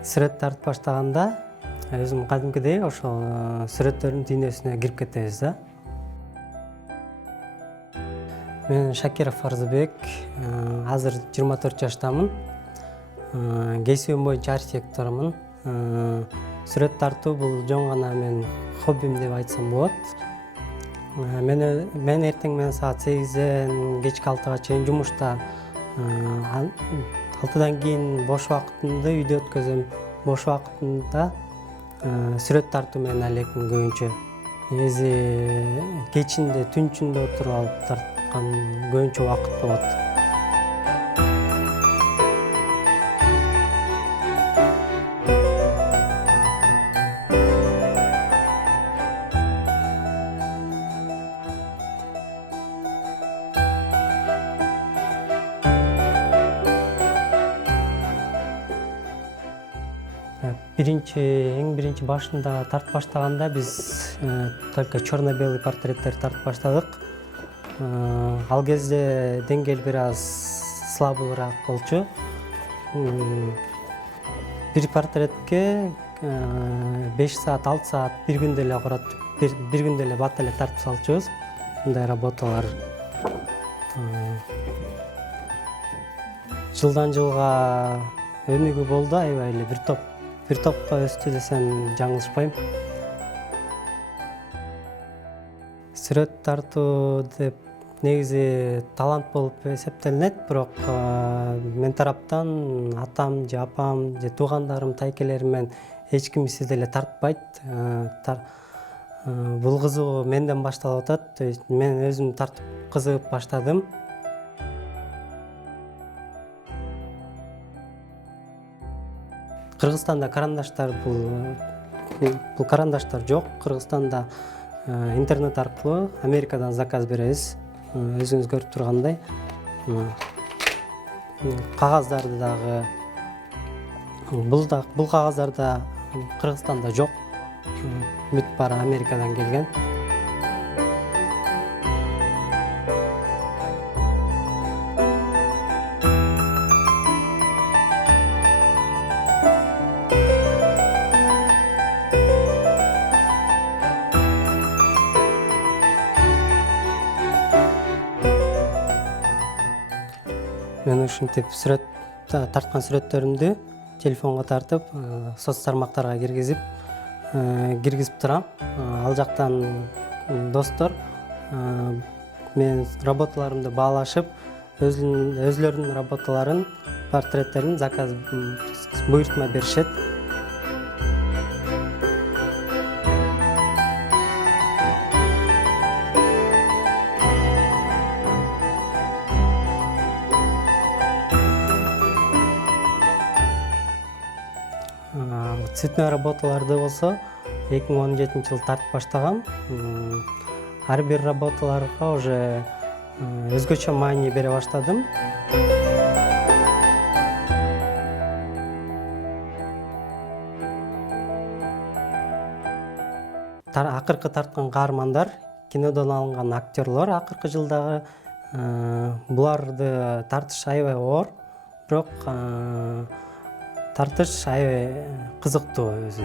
Сүрөт тартып баштаганда өзүм кадимкидей ошол сүрөттөрдүн дүйнөсүнө кирип кетебиз да. Мен Шакиров Арзыбек, азыр 24 жаштамын. Кесибим боюнча архитектормун. Сүрөт тартуу бул жөн гана менин хоббим деп айтсам болот. Мен эртең менен саат 8ден кечки 6га чейин жумушта, 6дан кийин бош убакытымды үйдө өткөзөм. Бош убакытымда сүрөт тартуу менен элекмин көбүнчө. Негизи кечинде, түнчүндө отуруп алып тарткан көбүнчө убакыт болот. Эң биринчи башында тартып баштаганда биз только черно-белый портреттер тартып баштадык. Ал кезде деңгээл бир аз слабыраак болчу. Бир портретке 5 саат, 6 саат бир күндө эле бир күндө эле бат эле тартып салчубуз. Мындай работалар жылдан жылга өнүгүү болду, аябай эле бир топко өстү десем жаңылышпайм. Сүрөт тартуу деп негизи талант болуп эсептелинет, бирок мен тараптан атам же апам же туугандарым, тайкелерим менен эч ким сиз деле тартпайт. Бул кызыгуу менден башталып атат. То есть мен өзүм тартып кызыгып баштадым. Кыргызстанда карандаштар бул карандаштар жок. Кыргызстанда интернет аркылуу Америкадан заказ беребиз. Өзүңүз көрүп тургандай. Кагаздарды дагы бул кагаздар да Кыргызстанда жок. Бүт баары Америкадан келген. Мен ушинтип тарткан сүрөттөрүмдү телефонго тартып, соц тармактарга киргизип турам. Ал жактан достор менин работаларымды баалашып, өзлөрүнүн работаларын, портреттерин заказ буйртма беришет. Цветной работаларды болсо 2017-жылы тартып баштагам. Ар бир работаларга уже өзгөчө маани бере баштадым. Акыркы тарткан каармандар, кинодон алынган актерлор акыркы жылдагы, буларды тартыш аябай оор, бирок тартыш аябай кызыктуу өзү.